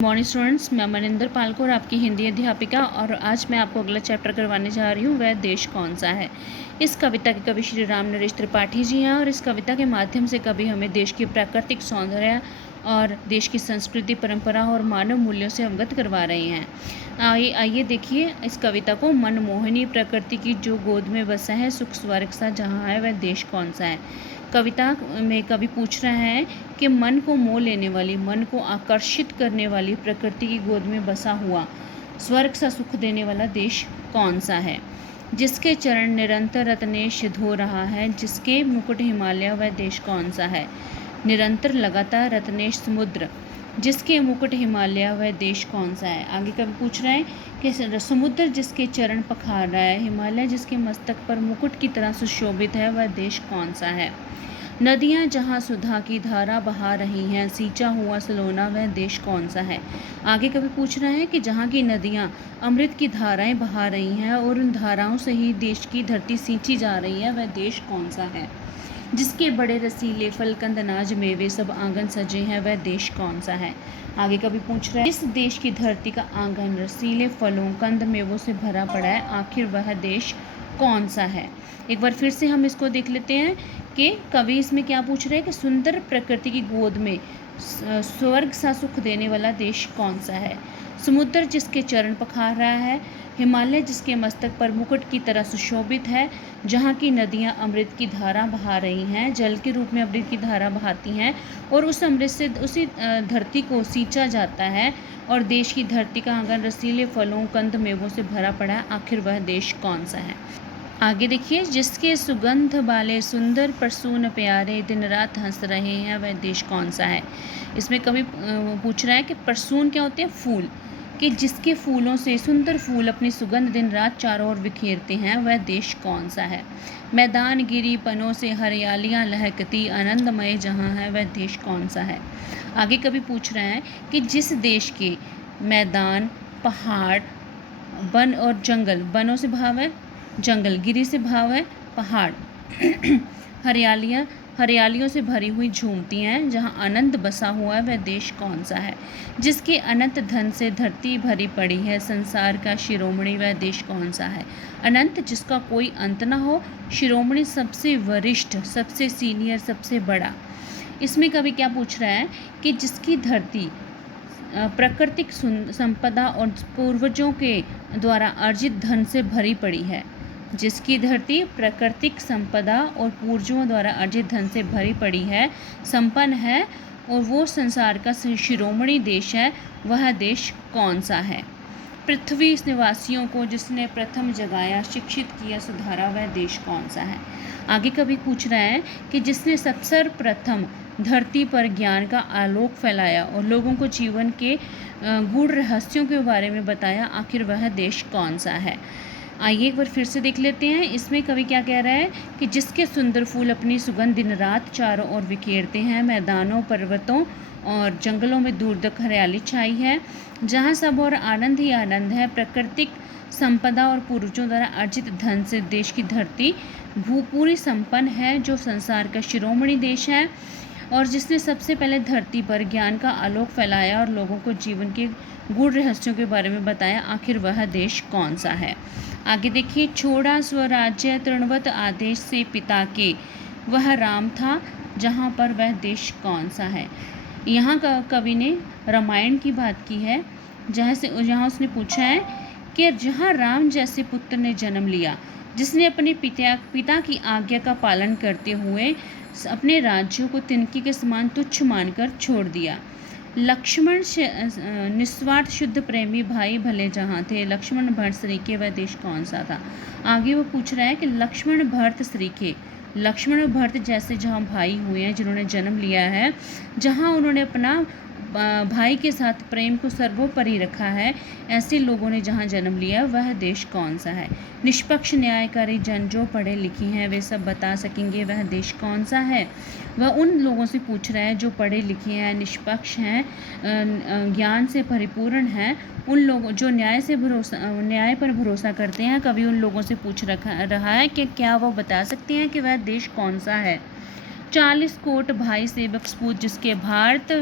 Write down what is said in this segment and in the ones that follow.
Morning students, मैं मनिंदर पालकोर आपकी हिंदी अध्यापिका और आज मैं आपको अगला चैप्टर करवाने जा रही हूँ। वह देश कौन सा है। इस कविता के कवि श्री राम नरेश त्रिपाठी जी हैं और इस कविता के माध्यम से कवि हमें देश की प्राकृतिक सौंदर्य और देश की संस्कृति, परंपरा और मानव मूल्यों से अवगत करवा रहे हैं। आइए देखिए इस कविता को। मनमोहनी प्रकृति की जो गोद में बसा है, सुख स्वर्ग सा जहाँ है, वह देश कौन सा है। कविता में कवि पूछ रहा है कि मन को मोह लेने वाली, मन को आकर्षित करने वाली प्रकृति की गोद में बसा हुआ स्वर्ग सा सुख देने वाला देश कौन सा है। जिसके चरण निरंतर रत्नेश धो रहा है, जिसके मुकुट हिमालय, वह देश कौन सा है। निरंतर लगातार रत्नेश समुद्र, जिसके मुकुट हिमालय, वह देश कौन सा है। आगे कवि पूछ रहे हैं कि समुद्र जिसके चरण पखार रहा है, हिमालय जिसके मस्तक पर मुकुट की तरह सुशोभित है, वह देश कौन सा है। नदियाँ जहाँ सुधा की धारा बहा रही हैं, सींचा हुआ सलोना, वह देश कौन सा है। आगे कभी पूछ रहे हैं कि जहाँ की नदियाँ अमृत की धाराएं बहा रही हैं और उन धाराओं से ही देश की धरती सींची जा रही है, वह देश कौन सा है। जिसके बड़े रसीले फल कंद अनाज मेवे सब आंगन सजे हैं, वह देश कौन सा है। आगे कभी पूछ रहे हैं इस देश की धरती का आंगन रसीले फलों कंद मेवों से भरा पड़ा है, आखिर वह देश कौन सा है। एक बार फिर से हम इसको देख लेते हैं कि कवि इसमें क्या पूछ रहे हैं कि सुंदर प्रकृति की गोद में स्वर्ग सा सुख देने वाला देश कौन सा है। समुद्र जिसके चरण पखार रहा है, हिमालय जिसके मस्तक पर मुकुट की तरह सुशोभित है, जहाँ की नदियाँ अमृत की धारा बहा रही हैं, जल के रूप में अमृत की धारा बहाती हैं और उस अमृत से उसी धरती को सींचा जाता है और देश की धरती का आंगन रसीले फलों कंद मेवों से भरा पड़ा है, आखिर वह देश कौन सा है। आगे देखिए, जिसके सुगंध वाले सुंदर प्रसून प्यारे दिन रात हंस रहे हैं, वह देश कौन सा है। इसमें कवि पूछ रहा है कि प्रसून क्या होते हैं, फूल, कि जिसके फूलों से सुंदर फूल अपनी सुगंध दिन रात चारों ओर बिखेरते हैं, वह देश कौन सा है। मैदान गिरी पनों से हरियालियाँ लहकती आनंदमय जहाँ है, वह देश कौन सा है। आगे कवि पूछ रहे हैं कि जिस देश के मैदान, पहाड़, वन और जंगल, वनों से भाव है जंगल, गिरी से भाव है पहाड़, हरियालियों से भरी हुई झूमती हैं, जहाँ आनंद बसा हुआ है, वह देश कौन सा है। जिसके अनंत धन से धरती भरी पड़ी है, संसार का शिरोमणि, वह देश कौन सा है। अनंत जिसका कोई अंत ना हो, शिरोमणि सबसे वरिष्ठ, सबसे सीनियर, सबसे बड़ा। इसमें कवि क्या पूछ रहा है कि जिसकी धरती प्राकृतिक संपदा और पूर्वजों के द्वारा अर्जित धन से भरी पड़ी है, जिसकी धरती प्राकृतिक संपदा और पूर्वजों द्वारा अर्जित धन से भरी पड़ी है, संपन्न है और वो संसार का शिरोमणि देश है, वह देश कौन सा है। पृथ्वी निवासियों को जिसने प्रथम जगाया, शिक्षित किया, सुधारा, वह देश कौन सा है। आगे कभी पूछ रहे हैं कि जिसने सर्वप्रथम धरती पर ज्ञान का आलोक फैलाया और लोगों को जीवन के गूढ़ रहस्यों के बारे में बताया, आखिर वह देश कौन सा है। आइए एक बार फिर से देख लेते हैं। इसमें कवि क्या कह रहा है कि जिसके सुंदर फूल अपनी सुगंध दिन रात चारों ओर बिखेरते हैं, मैदानों, पर्वतों और जंगलों में दूर तक हरियाली छाई है, जहाँ सब और आनंद ही आनंद है, प्राकृतिक संपदा और पूर्वजों द्वारा अर्जित धन से देश की धरती पूरी संपन्न है, जो संसार का शिरोमणि देश है और जिसने सबसे पहले धरती पर ज्ञान का आलोक फैलाया और लोगों को जीवन के गूढ़ रहस्यों के बारे में बताया, आखिर वह देश कौन सा है। आगे देखिए, छोड़ा स्वराज्य तृणवत आदेश से पिता के, वह राम था जहाँ पर, वह देश कौन सा है। यहाँ का कवि ने रामायण की बात की है, जहाँ उसने पूछा है कि जहाँ राम जैसे पुत्र ने जन्म लिया, जिसने अपने पिता की आज्ञा का पालन करते हुए अपने राज्यों को तिनके के समान तुच्छ मानकर छोड़ दिया। लक्ष्मण निस्वार्थ शुद्ध प्रेमी भाई भले जहाँ थे, लक्ष्मण भरत श्रीके, वह देश कौन सा था। आगे वो पूछ रहा है कि लक्ष्मण भरत श्रीके, लक्ष्मण और भरत जैसे जहाँ भाई हुए हैं, जिन्होंने जन्म लिया है, जहाँ उन्होंने अपना भाई के साथ प्रेम को सर्वोपरि रखा है, ऐसे लोगों ने जहाँ जन्म लिया, वह देश कौन सा है। निष्पक्ष न्यायकारी जन जो पढ़े लिखे हैं, वे सब बता सकेंगे, वह देश कौन सा है। वह उन लोगों से पूछ रहा है जो पढ़े लिखे हैं, निष्पक्ष हैं, ज्ञान से परिपूर्ण हैं, उन लोगों जो न्याय पर भरोसा करते हैं। कवि उन लोगों से पूछ रहा है कि क्या वो बता सकते हैं कि वह देश कौन सा है। 40 कोट भाई सेवक सपूत, जिसके भारत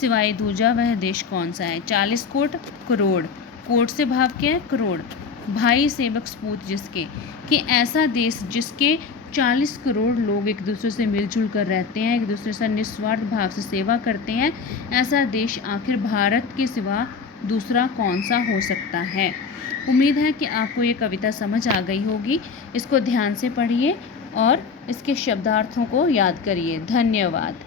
सिवाय दूजा वह देश कौन सा है? 40 कोट करोड़, कोट से भाव क्या है? करोड़। भाई सेवक सपूत जिसके, कि ऐसा देश जिसके 40 करोड़ लोग एक दूसरे से मिलजुल कर रहते हैं, एक दूसरे से निस्वार्थ भाव से सेवा करते हैं, ऐसा देश आखिर भारत के सिवा दूसरा कौन सा हो सकता है? उम्मीद है कि आपको ये कविता समझ आ गई होगी। इसको ध्यान से पढ़िए और इसके शब्दार्थों को याद करिए। धन्यवाद।